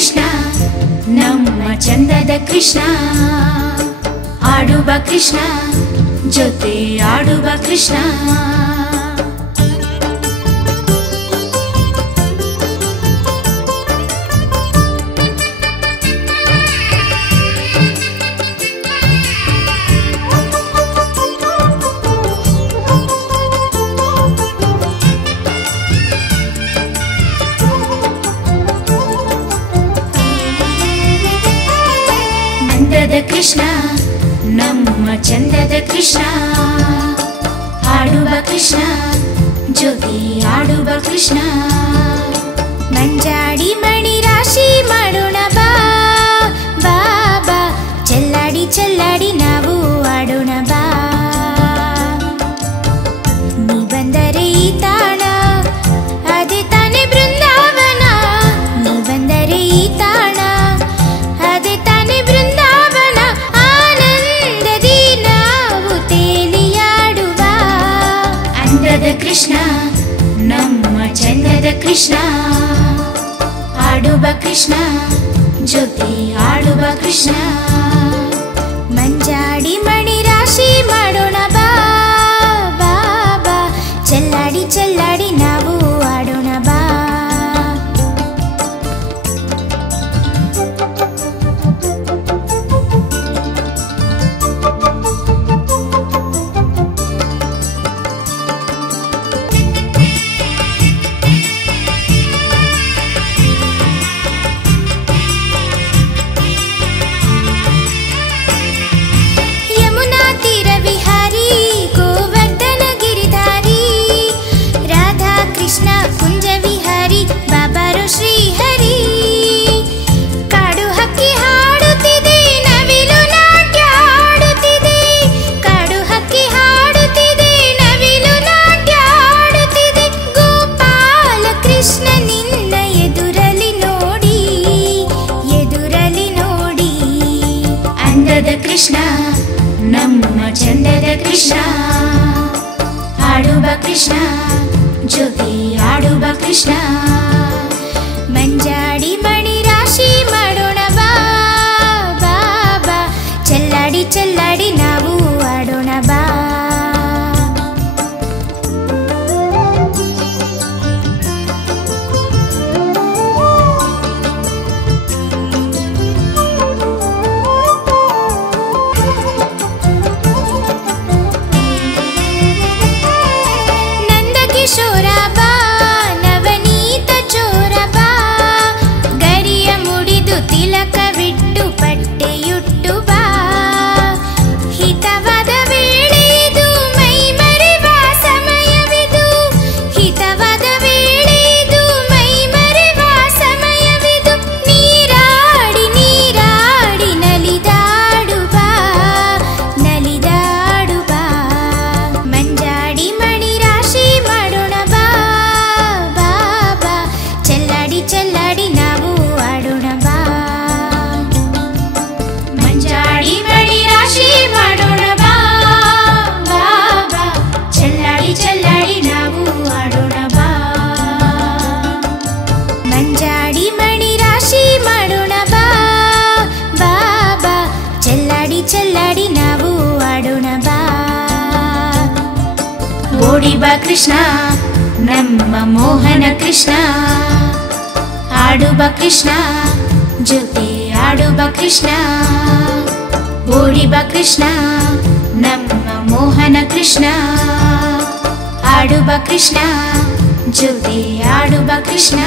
ಕೃಷ್ಣ ನಮ್ಮ ಚಂದದ ಕೃಷ್ಣ ಆಡುವ ಕೃಷ್ಣ ಜೊತೆ ಆಡುವ ಕೃಷ್ಣ ಕೃಷ್ಣ ನಮ್ಮ ಚಂದದ ಕೃಷ್ಣ ಆಡುವ ಕೃಷ್ಣ ಜೊತೆ ಆಡುವ ಕೃಷ್ಣ ಮಂಜಾಡಿ ಮಣಿ ರಾಶಿ ಮಾಡೋಣ ಬಾ ಬಾಬಾ ಚೆಲ್ಲಾಡಿ ಚೆಲ್ಲಾಡಿ ನಾವು ಆಡೋಣ ಬಾ ನೀ ಬಂದರೆ ಈ ತಾಣ ಅದೇ ತಾನೇ ಬೃಂದಾವನ ನೀ ಬಂದರೆ ಈ ತಾಣ ಅದೇ ತಾನೇ ಬೃಂದಾವನ ಆನಂದದಿ ನಾವು ತೇಲಿಯಾಡುವ ಅಂದದ ಕೃಷ್ಣ ನಮ್ಮ ಚಂದದ ಕೃಷ್ಣ ಆಡುವ ಕೃಷ್ಣ ಜೊತೆ ಆಡುವ ಕೃಷ್ಣ ಮಂಜಾಡಿ ಮಣಿ ರಾಶಿ ಮಾಡೋಣ ಬಾ ಬಾಬಾ ಚೆಲ್ಲಾಡಿ ಚೆಲ್ಲಾಡಿ ನಾವು ಆಡೋಣ ಬಾ ಕೃಷ್ಣ ನಮ್ಮ ಚಂದದ ಕೃಷ್ಣ ಆಡುವ ಕೃಷ್ಣ ಜೊತೆ ಆಡುವ ಕೃಷ್ಣ ಮಂಜಾಡಿ ಮಣಿ ರಾಶಿ ಮಾಡೋಣ ಬಾ ಬಾಬಾ ಚೆಲ್ಲಾಡಿ ಚೆಲ್ಲಾಡಿ ನಾವು ಆಡೋಣ ಬಾ ತಿಲಕವಿಟ್ಟು ಪಟ್ಟೆಯುಟ್ಟು ಬಾ ಹಿತವಾದ ವೇಳೆದು ಮೈ ಮರೆವ ಸಮಯವಿದು ಹಿತವಾದ ವೇಳೆದು ಮೈ ಮರೆವ ಸಮಯವಿದು ನೀರಾಡಿ ನೀರಾಡಿ ನಲಿದಾಡು ಬಾ ಮಂಜಾಡಿ ಮಣಿ ರಾಶಿ ಮಾಡೋಣ ಬಾ ಬಾಬಾ ಚೆಲ್ಲಾಡಿ ಚೆಲ್ಲಾಡಿ ನಾವು ಆಡೋಣ ಬಾ ಮಂಜಾಡಿ ಮಣಿ ರಾಶಿ ಮಾಡೋಣ ಬಾ ಬಾಬಾ ಚೆಲ್ಲಾಡಿ ಚೆಲ್ಲಾಡಿ ನಾವು ಆಡೋಣ ಬಾ ಮಂಜಾಡಿ ಮಣಿ ರಾಶಿ ಮಾಡೋಣ ಬಾ ಬಾಬಾ ಚೆಲ್ಲಾಡಿ ಚೆಲ್ಲಾಡಿ ನಾವು ಆಡೋಣ ಬಾ ಓಡಿ ಬಾ ಕೃಷ್ಣ ನಮ್ಮ ಮೋಹನ ಕೃಷ್ಣ ಆಡುವ ಕೃಷ್ಣ ಜೊತೆ ಆಡುವ ಕೃಷ್ಣ ಓಡಿ ಬಾ ಕೃಷ್ಣ ನಮ್ಮ ಮೋಹನ ಕೃಷ್ಣ ಆಡುವ ಕೃಷ್ಣ ಜೊತೆ ಆಡುವ ಕೃಷ್ಣ